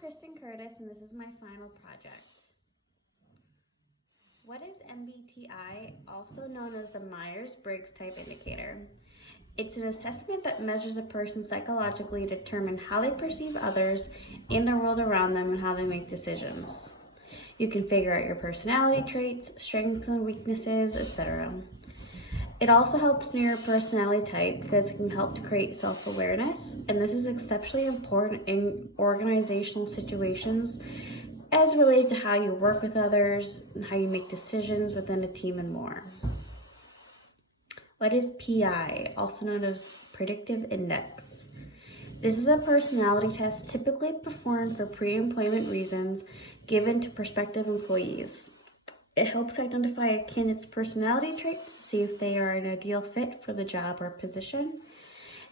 Kristen Curtis, and this is my final project. What is MBTI, also known as the Myers-Briggs Type Indicator? It's an assessment that measures a person psychologically to determine how they perceive others in the world around them and how they make decisions. You can figure out your personality traits, strengths and weaknesses, etc. It also helps know your personality type because it can help to create self-awareness, and this is exceptionally important in organizational situations as related to how you work with others and how you make decisions within a team and more. What is PI, also known as Predictive Index? This is a personality test typically performed for pre-employment reasons given to prospective employees. It helps identify a candidate's personality traits to see if they are an ideal fit for the job or position.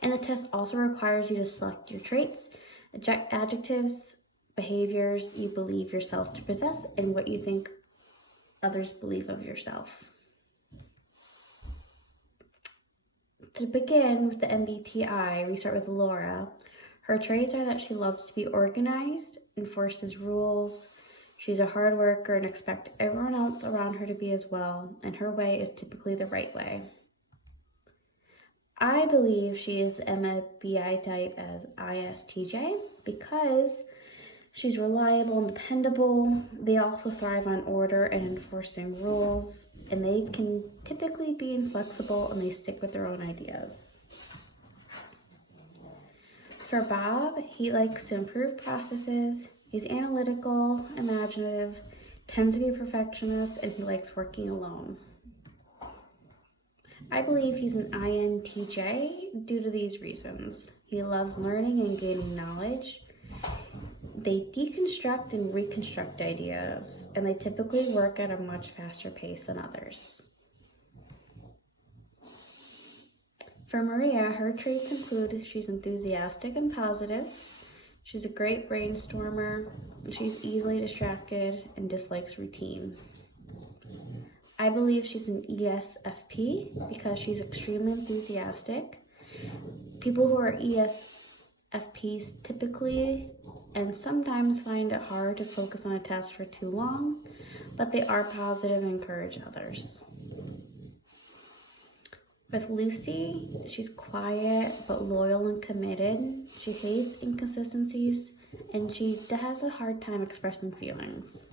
And the test also requires you to select your traits, adjectives, behaviors you believe yourself to possess, and what you think others believe of yourself. To begin with the MBTI, we start with Laura. Her traits are that she loves to be organized, enforces rules, she's a hard worker and expects everyone else around her to be as well, and her way is typically the right way. I believe she is the MBTI type as ISTJ because she's reliable and dependable. They also thrive on order and enforcing rules, and they can typically be inflexible and they stick with their own ideas. For Bob, he likes to improve processes. He's analytical, imaginative, tends to be a perfectionist, and he likes working alone. I believe he's an INTJ due to these reasons. He loves learning and gaining knowledge. They deconstruct and reconstruct ideas, and they typically work at a much faster pace than others. For Maria, her traits include she's enthusiastic and positive. She's a great brainstormer, she's easily distracted, and dislikes routine. I believe she's an ESFP because she's extremely enthusiastic. People who are ESFPs typically and sometimes find it hard to focus on a task for too long, but they are positive and encourage others. With Lucy, she's quiet but loyal and committed. She hates inconsistencies and she has a hard time expressing feelings.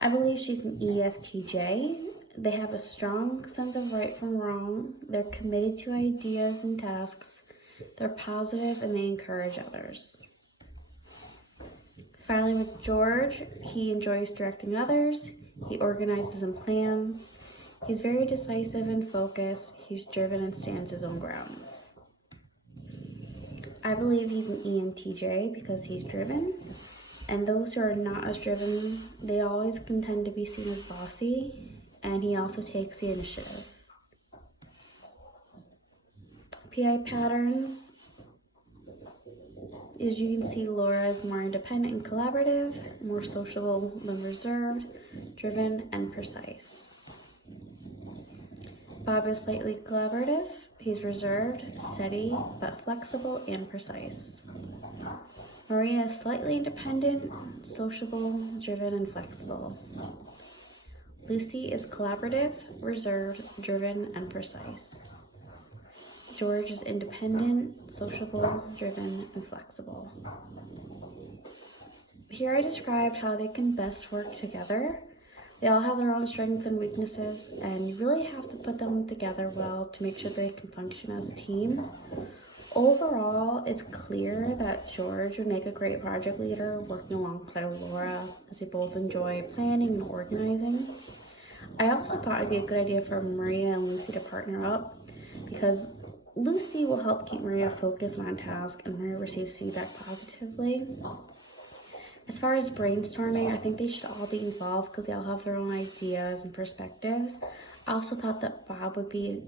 I believe she's an ESTJ. They have a strong sense of right from wrong. They're committed to ideas and tasks. They're positive and they encourage others. Finally, with George, he enjoys directing others. He organizes and plans. He's very decisive and focused. He's driven and stands his own ground. I believe he's an ENTJ because he's driven. And those who are not as driven, they always can tend to be seen as bossy. And he also takes the initiative. PI patterns. As you can see, Laura is more independent and collaborative, more sociable than reserved, driven and precise. Bob is slightly collaborative. He's reserved, steady, but flexible and precise. Maria is slightly independent, sociable, driven, and flexible. Lucy is collaborative, reserved, driven, and precise. George is independent, sociable, driven, and flexible. Here I described how they can best work together. They all have their own strengths and weaknesses, and you really have to put them together well to make sure they can function as a team. Overall, it's clear that George would make a great project leader working alongside Laura, as they both enjoy planning and organizing. I also thought it'd be a good idea for Maria and Lucy to partner up, because Lucy will help keep Maria focused on task and Maria receives feedback positively. As far as brainstorming, I think they should all be involved because they all have their own ideas and perspectives. I also thought that Bob would be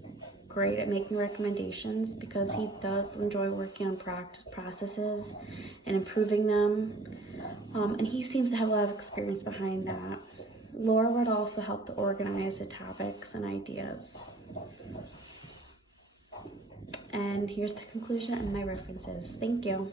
great at making recommendations because he does enjoy working on practice processes and improving them. And he seems to have a lot of experience behind that. Laura would also help to organize the topics and ideas. And here's the conclusion and my references. Thank you.